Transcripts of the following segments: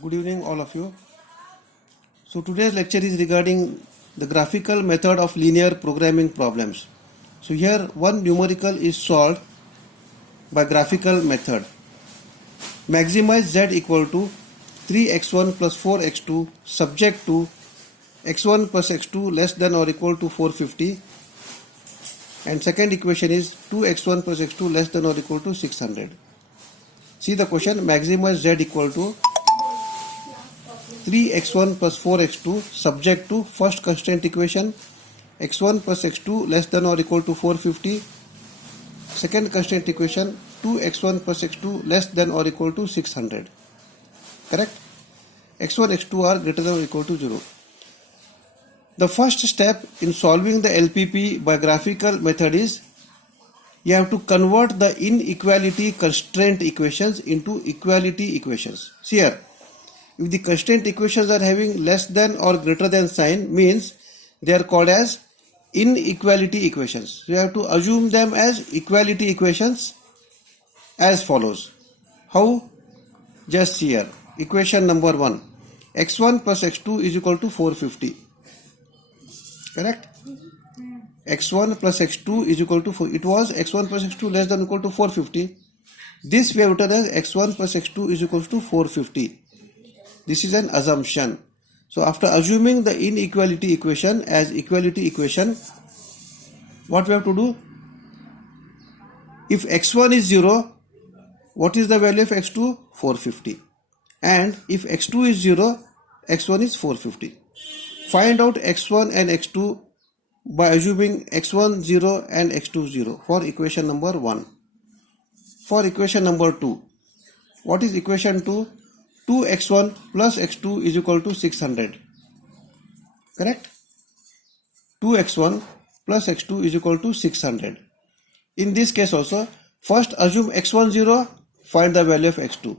Good evening, all of you. So today's lecture is regarding the graphical method of linear programming problems. So here one numerical is solved by graphical method. Maximize z equal to 3x1 plus 4x2 subject to x1 plus x2 less than or equal to 450, and second equation is 2x1 plus x2 less than or equal to 600. See the question. Maximize z equal to 3x1 plus 4x2 subject to first constraint equation x1 plus x2 less than or equal to 450, second constraint equation 2x1 plus x2 less than or equal to 600. Correct? x1 x2 are greater than or equal to 0. The first step in solving the LPP by graphical method is you have to convert the inequality constraint equations into equality equations. See here, if the constraint equations are having less than or greater than sign, means they are called as inequality equations. So you have to assume them as equality equations as follows. How? Just see here. Equation number 1. x1 plus x2 is equal to 450. Correct? x1 plus x2 is equal to 4. It was x1 plus x2 less than or equal to 450. This we have written as x1 plus x2 is equal to 450. This is an assumption. So after assuming the inequality equation as equality equation, what we have to do? If x1 is 0, what is the value of x2? 450. And if x2 is 0, x1 is 450. Find out x1 and x2 by assuming x1 0 and x2 0 for equation number 1. For equation number 2, what is equation 2? 2x1 plus x2 is equal to 600. Correct? 2x1 plus x2 is equal to 600. In this case also, first assume x1 0, find the value of x2.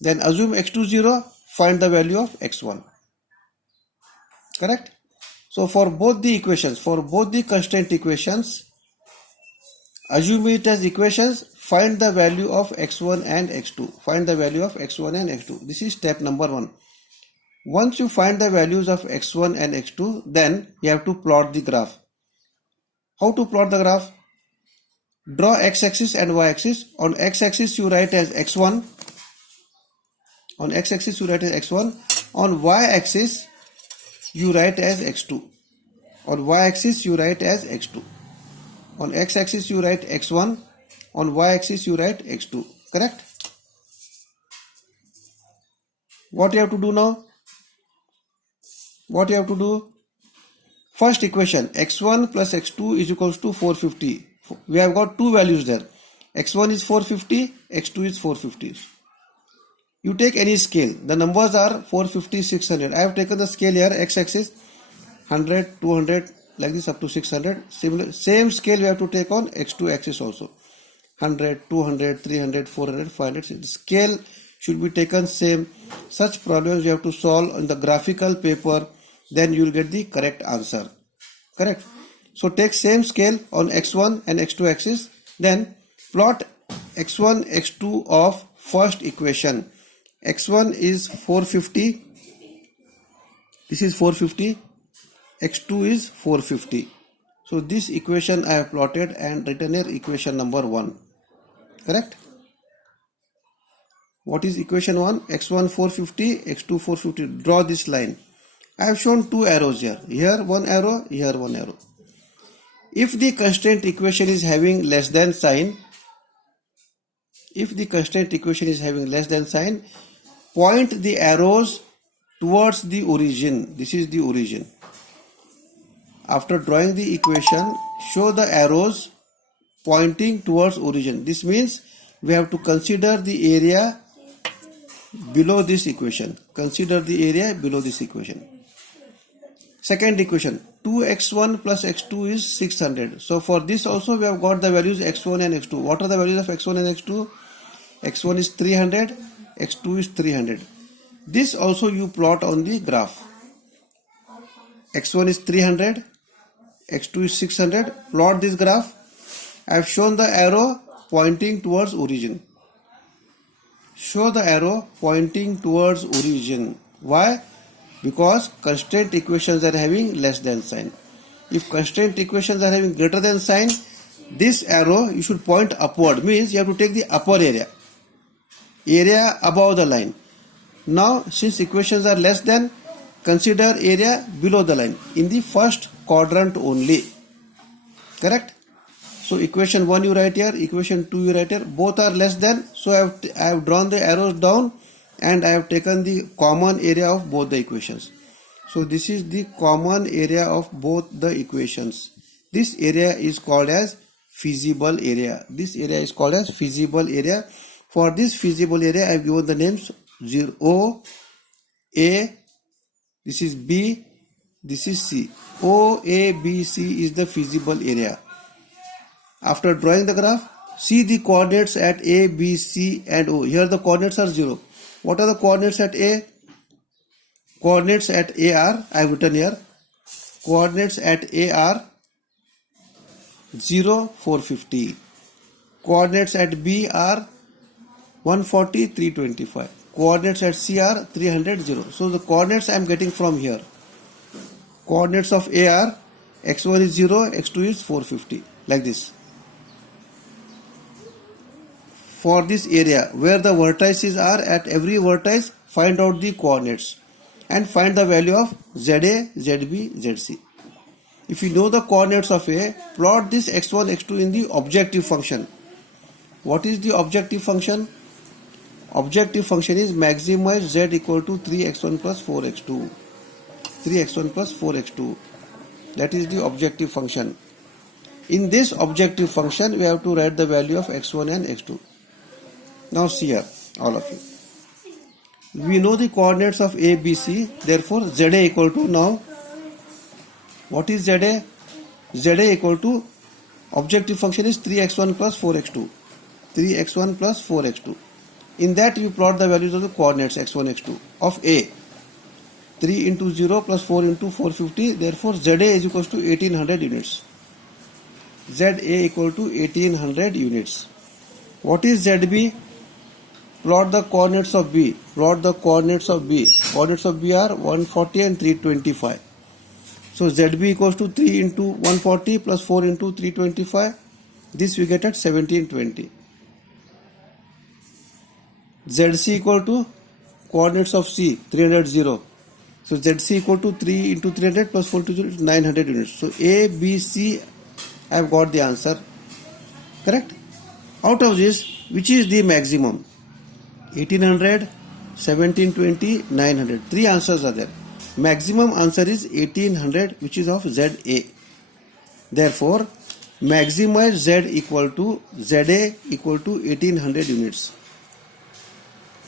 Then assume x2 0, find the value of x1. Correct? So for both the equations, for both the constraint equations, assume it as equations, find the value of x1 and x2. Find the value of x1 and x2. This is step number 1. Once you find the values of x1 and x2, then you have to plot the graph. How to plot the graph? Draw x-axis and y-axis. On x-axis you write as x1. On x-axis you write as x1. On y-axis you write as x2. On y-axis you write as x2. On x-axis you write x1. On y-axis you write x2. Correct? What you have to do now? What you have to do? First equation, x1 plus x2 is equals to 450. We have got two values there. x1 is 450, x2 is 450. You take any scale. The numbers are 450, 600. I have taken the scale here, x-axis 100, 200, like this up to 600. Same scale we have to take on x2 axis also. 100, 200, 300, 400, 500. The scale should be taken same. Such problems you have to solve on the graphical paper. Then you will get the correct answer. Correct? So take same scale on x1 and x2 axis. Then plot x1, x2 of first equation. x1 is 450. This is 450. x2 is 450. So this equation I have plotted and written here equation number 1. Correct? What is equation 1? x1 450, x2 450. Draw this line. I have shown two arrows here. Here one arrow, here one arrow. If the constraint equation is having less than sign, point the arrows towards the origin. This is the origin. After drawing the equation, show the arrows pointing towards origin. This means we have to consider the area below this equation. Consider the area below this equation. Second equation, 2x1 plus x2 is 600. So for this also we have got the values x1 and x2. What are the values of x1 and x2? x1 is 300, x2 is 300. This also you plot on the graph. x1 is 300, x2 is 600. Plot this graph. I have shown the arrow pointing towards origin. show the arrow pointing towards origin. Why? Because constraint equations are having less than sign. If constraint equations are having greater than sign, this arrow you should point upward, means you have to take the upper area above the line. Now since equations are less than, consider area below the line in the first quadrant only. Correct? So equation 1 you write here, equation 2 you write here, both are less than, so I have drawn the arrows down and I have taken the common area of both the equations. So this is the common area of both the equations. This area is called as feasible area. This area is called as feasible area. For this feasible area I have given the names 0, O, A, this is B, this is C. O, A, B, C is the feasible area. After drawing the graph, see the coordinates at A, B, C and O. Here the coordinates are 0. What are the coordinates at A? Coordinates at A are, I have written here, coordinates at A are 0, 450. Coordinates at B are 140, 325. Coordinates at C are 300, 0. So the coordinates I am getting from here. Coordinates of A are x1 is 0, x2 is 450, like this. For this area where the vertices are, at every vertex find out the coordinates and find the value of ZA, ZB, ZC. If you know the coordinates of A, plot this x1, x2 in the objective function. What is the objective function? Objective function is maximize z equal to 3x1 plus 4x2. 3x1 plus 4x2. That is the objective function. In this objective function, we have to write the value of x1 and x2. Now see here, all of you. We know the coordinates of A, B, C. Therefore, ZA equal to, now, what is ZA? ZA equal to, objective function is 3x1 plus 4x2. 3x1 plus 4x2. In that, we plot the values of the coordinates x1, x2 of A. 3 into 0 plus 4 into 450. Therefore, ZA is equal to 1800 units. ZA equal to 1800 units. What is ZB? Plot the coordinates of B. Plot the coordinates of B. Coordinates of B are 140 and 325. So ZB equals to 3 into 140 plus 4 into 325. This we get at 1720. ZC equal to coordinates of C, 300, 0. So ZC equal to 3 into 300 plus 4 into 0 is 900 units. So A, B, C, I have got the answer. Correct? Out of this, which is the maximum? 1800, 1720, 900. Three answers are there. Maximum answer is 1800, which is of ZA. Therefore, maximize Z equal to ZA equal to 1800 units.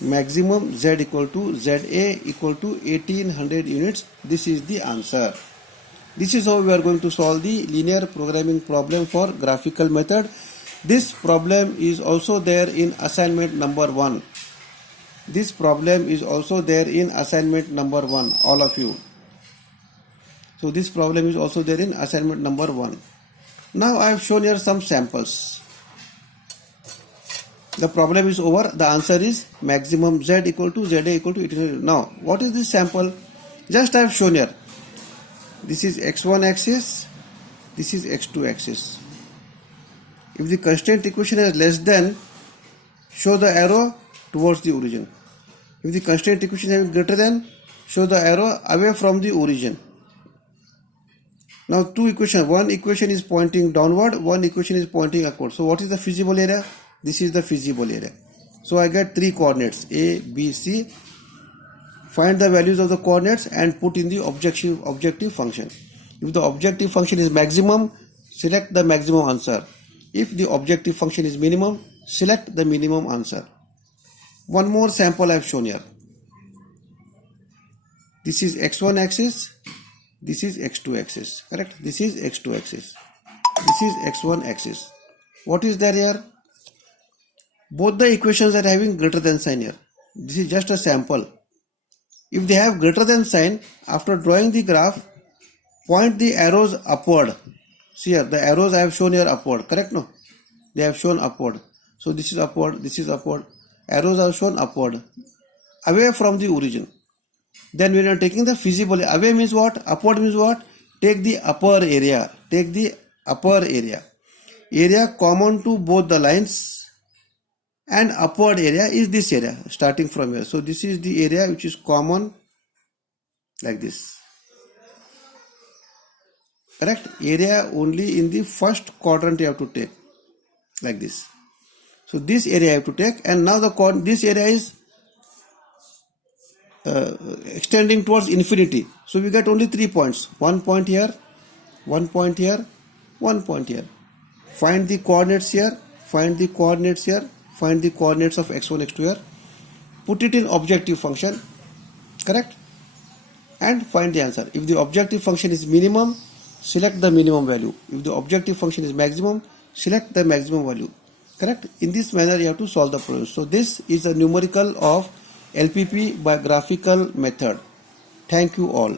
Maximum Z equal to ZA equal to 1800 units. This is the answer. This is how we are going to solve the linear programming problem for graphical method. This problem is also there in assignment number 1. This problem is also there in assignment number 1, all of you. So this problem is also there in assignment number 1. Now I have shown here some samples. The problem is over. The answer is maximum Z equal to ZA equal to 1800. Now, what is this sample? Just I have shown here. This is x1 axis. This is x2 axis. If the constraint equation is less than, show the arrow towards the origin. If the constraint equation is greater than, show the arrow away from the origin. Now two equations. One equation is pointing downward, one equation is pointing upward. So what is the feasible area? This is the feasible area. So I get three coordinates A, B, C. Find the values of the coordinates and put in the objective function. If the objective function is maximum, select the maximum answer. If the objective function is minimum, select the minimum answer. One more sample I have shown here. This is x1 axis. This is x2 axis. Correct? This is x2 axis. This is x1 axis. What is there here? Both the equations are having greater than sign here. This is just a sample. If they have greater than sign, after drawing the graph, point the arrows upward. See here, the arrows I have shown here upward. Correct? No? They have shown upward. So this is upward, this is upward. arrows are shown upward, away from the origin. Then when you are taking the feasible, away means what? Upward means what? Take the upper area. Take the upper area. Area common to both the lines, and upward area is this area starting from here. So this is the area which is common, like this. Correct? Area only in the first quadrant you have to take, like this. So this area you have to take, and now this area is extending towards infinity. So we get only 3 points. 1 point here, 1 point here, 1 point here. Find the coordinates here, find the coordinates here, find the coordinates of x1, x2 here. Put it in objective function, correct? And find the answer. If the objective function is minimum, select the minimum value. If the objective function is maximum, select the maximum value. Correct? In this manner you have to solve the problem. So this is a numerical of LPP by graphical method. Thank you all.